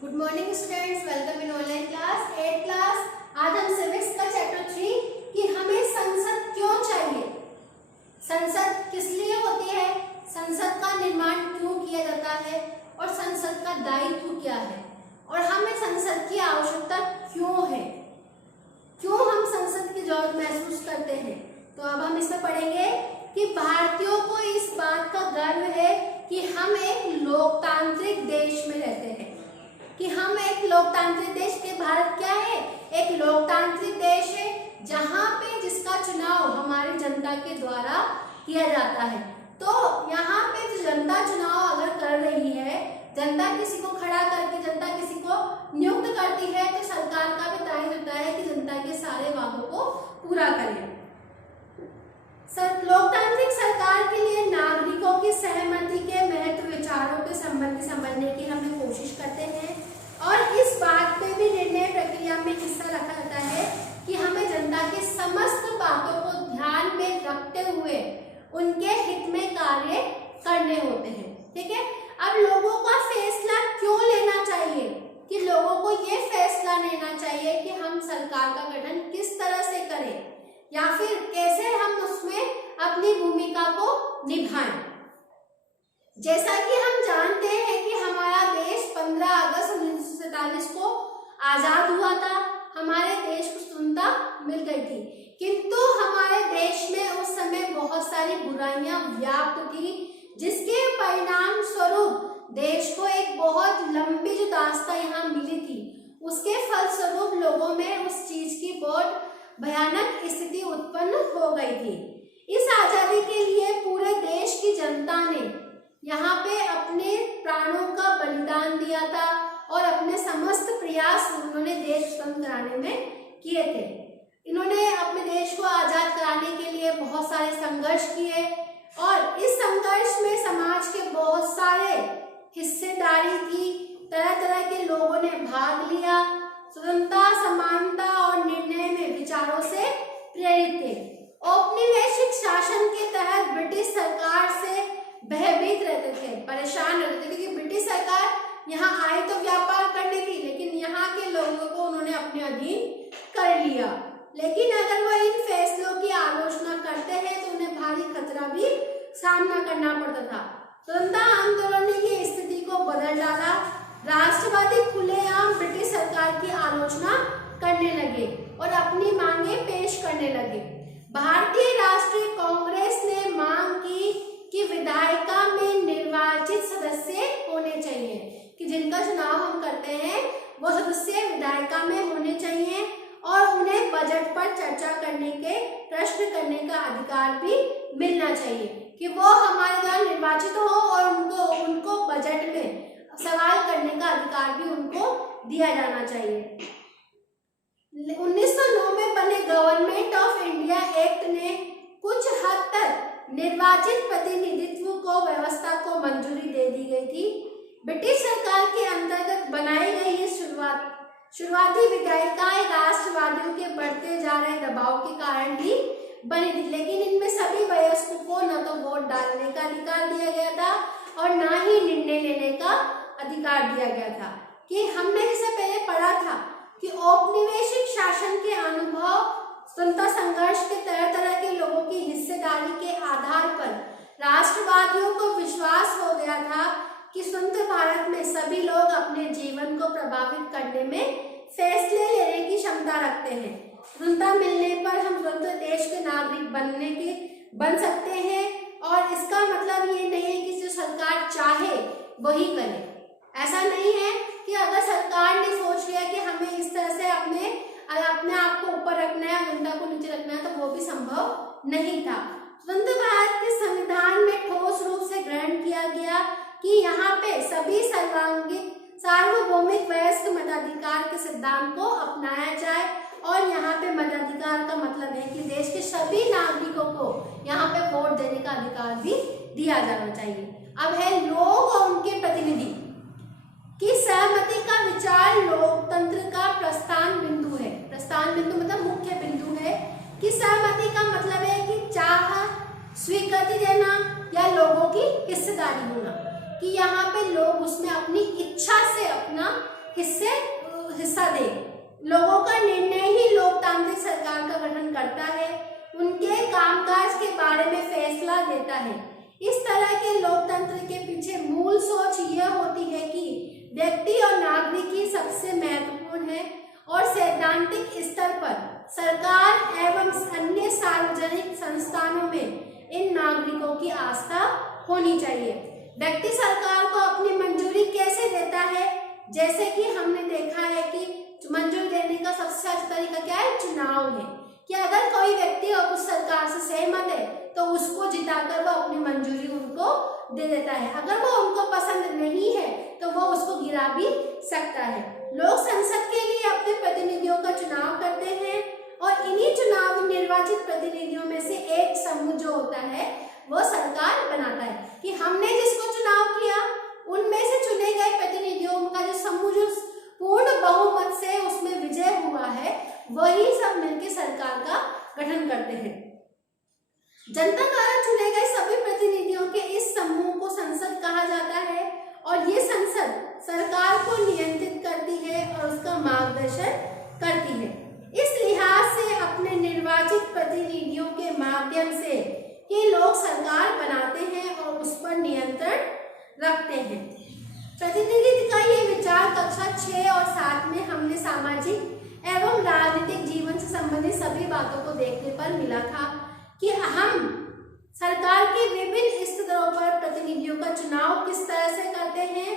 Good morning students, welcome in online class 8 class. आज हम civics का चैप्टर 3 कि हमें संसद क्यों चाहिए, संसद किस लिए होती है, संसद का निर्माण क्यों किया जाता है और संसद का दायित्व क्या है और हमें संसद की आवश्यकता क्यों है, क्यों हम संसद की जरूरत महसूस करते हैं। तो अब हम इसमें पढ़ेंगे कि भारतीयों को इस बात का गर्व है कि हम एक लोकतांत्रिक देश में रहते हैं, कि हम एक लोकतांत्रिक देश के भारत क्या है, एक लोकतांत्रिक देश है जहां पे जिसका चुनाव हमारी जनता के द्वारा किया जाता है। तो यहाँ पे जो जनता चुनाव अगर कर रही है, जनता किसी को खड़ा करके जनता किसी को नियुक्त करती है, तो सरकार का भी दायित्व होता है कि जनता के सारे वादों को पूरा करे। लोकतांत्रिक सरकार के लिए नागरिकों की सहमति के महत्व विचारों के संबंध समझने की हम कोशिश करते हैं और इस बात में भी निर्णय प्रक्रिया में हिस्सा रखा जाता है कि हमें जनता के समस्त बातों को ध्यान में रखते हुए उनके हित में कार्य करने होते हैं। ठीक है, अब लोगों का फैसला क्यों लेना चाहिए, कि लोगों को ये फैसला लेना चाहिए कि हम सरकार का गठन किस तरह से करें या फिर कैसे हम उसमें अपनी भूमिका को निभाएं। जैसा कि हम जानते हैं कि हमारा देश 15 अगस्त 1947 को आजाद हुआ था, हमारे देश को स्वतंत्रता मिल गई थी, किंतु हमारे देश में उस समय बहुत सारी बुराइयां व्याप्त थी, जिसके परिणाम स्वरूप देश को एक बहुत लंबी जो दास्तां यहाँ मिली थी, उसके फलस्वरूप लोगों में उस चीज की बहुत भयानक स्थिति उत्पन्न हो गई थी। इस आजादी के लिए पूरे देश की जनता ने यहाँ पे अपने प्राणों का बलिदान दिया था और अपने समस्त प्रयास उन्होंने देश स्वतंत्र कराने में किए थे। इन्होंने अपने देश को आजाद कराने के लिए बहुत सारे संघर्ष किए और इस संघर्ष में समाज के बहुत सारे हिस्सेदारी थी, तरह तरह के लोगों ने भाग लिया, स्वतंत्रता, समानता और निर्णय में विचारों से प्रेरित थे। औपनिवेशिक शासन के तहत ब्रिटिश सरकार से भयभीत रहते थे, परेशान रहते थे, क्योंकि ब्रिटिश सरकार यहाँ आई तो व्यापार करने थी, लेकिन यहाँ के लोगों को उन्होंने अपने अधीन कर लिया। लेकिन अगर वो इन फैसलों की आलोचना करते हैं तो उन्हें भारी खतरा भी सामना करना पड़ता था। स्वतंत्रता आंदोलन ने ये स्थिति को बदल डाला। राष्ट्रवादी खुलेआम ब्रिटिश सरकार की आलोचना करने लगे और अपनी मांगे पेश करने लगे। भारतीय राष्ट्रीय कांग्रेस ने मांग की कि विधायिका में निर्वाचित सदस्य होने चाहिए, कि जिनका चुनाव हम करते हैं वो सदस्य विधायिका में होने चाहिए और उन्हें बजट पर चर्चा करने के प्रश्न करने का अधिकार भी मिलना चाहिए, कि वो हमारे द्वारा निर्वाचित हो और उनको बजट में सवाल करने का अधिकार भी उनको दिया जाना चाहिए। 1909 में बने गवर्नमेंट ऑफ इंडिया एक्ट ने कुछ हद तक निर्वाचित प्रतिनिधित्व को व्यवस्था को मंजूरी दे दी गई थी। ब्रिटिश सरकार के अंतर्गत बनाई गई ये शुरुआती विधायिकाएं राष्ट्रवादियों के बढ़ते जा रहे दबाव के कारण ही बनी थी, लेकिन इनमें सभी वयस्कों को न तो वोट डालने का अधिकार दिया गया था और न ही निर्णय लेने का अधिकार दिया गया था। कि हमने इससे पहले पढ़ा था कि औपनिवेशिक शासन के अनुभव, स्वतंत्रता संघर्ष के तरह तरह के लोगों की हिस्सेदारी के आधार पर राष्ट्रवादियों को विश्वास हो गया था कि स्वतंत्र भारत में सभी लोग अपने जीवन को प्रभावित करने में फैसले लेने की क्षमता रखते हैं। स्वतंत्रता मिलने पर हम स्वतंत्र देश के नागरिक बन सकते हैं और इसका मतलब ये नहीं है कि जो सरकार चाहे वही करे। ऐसा नहीं है कि अगर सरकार ने सोच लिया कि हमें इस तरह से अपने आप को ऊपर रखना है, जनता को नीचे रखना है, तो वो भी संभव नहीं था। स्वतंत्र भारत के संविधान में ठोस रूप से ग्रहण किया गया कि यहाँ पे सभी सार्वभौमिक वयस्क मताधिकार के सिद्धांत को अपनाया जाए और यहाँ पे मताधिकार का मतलब है कि देश के सभी नागरिकों को यहाँ पे वोट देने का अधिकार भी दिया जाना चाहिए। अब है लोग और उनके प्रतिनिधि की सहमति का विचार लोकतंत्र का प्रस्थान बिंदु है। प्रस्थान बिंदु मतलब मुख्य बिंदु है, कि सहमति का मतलब है कि चाह, स्वीकृति देना या लोगों की हिस्सेदारी होना, कि यहाँ पे लोग उसमें अपनी इच्छा से अपना हिस्सा दें। लोगों का निर्णय ही लोकतांत्रिक सरकार का गठन करता है, उनके कामकाज के बारे में फैसला देता है। इस तरह के लोकतंत्र के पीछे मूल सोच यह होती है कि व्यक्ति और नागरिक ही सबसे महत्वपूर्ण है और सैद्धांतिक स्तर पर सरकार एवं अन्य सार्वजनिक संस्थानों में इन नागरिकों की आस्था होनी चाहिए। व्यक्ति सरकार को अपनी मंजूरी कैसे देता है? जैसे कि हमने देखा है कि मंजूरी देने का सबसे अच्छा तरीका क्या है? चुनाव है। कि अगर कोई व्यक्ति उस सरकार से सहमत है तो उसको जिताकर वो अपनी मंजूरी उनको दे देता है। अगर वो उनको पसंद नहीं है तो वो उसको गिरा भी सकता है। लोग संसद के लिए अपने प्रतिनिधियों का चुनाव करते हैं और इन्हीं चुनाव निर्वाचित प्रतिनिधियों में से एक समूह जो होता है वो सरकार बनाता है। कि हमने जिसको चुनाव किया उनमें से चुने गए प्रतिनिधियों का जो समूह जो पूर्ण बहुमत से उसमें विजय हुआ है वही सब मिलकर सरकार का गठन करते हैं। जनता द्वारा चुने गए सभी प्रतिनिधियों के इस समूह को संसद कहा जाता है और ये संसद सरकार को नियंत्रित करती है और उसका मार्गदर्शन करती है। इस लिहाज से अपने निर्वाचित प्रतिनिधियों के माध्यम से ही लोग सरकार बनाते हैं और उस पर नियंत्रण रखते हैं। प्रतिनिधि का ये विचार कक्षा 6 और 7 में हमने सामाजिक एवं राजनीतिक जीवन से संबंधित सभी बातों को देखने पर मिला था कि हम सरकार के विभिन्न स्तरों पर प्रतिनिधियों का चुनाव किस तरह से करते हैं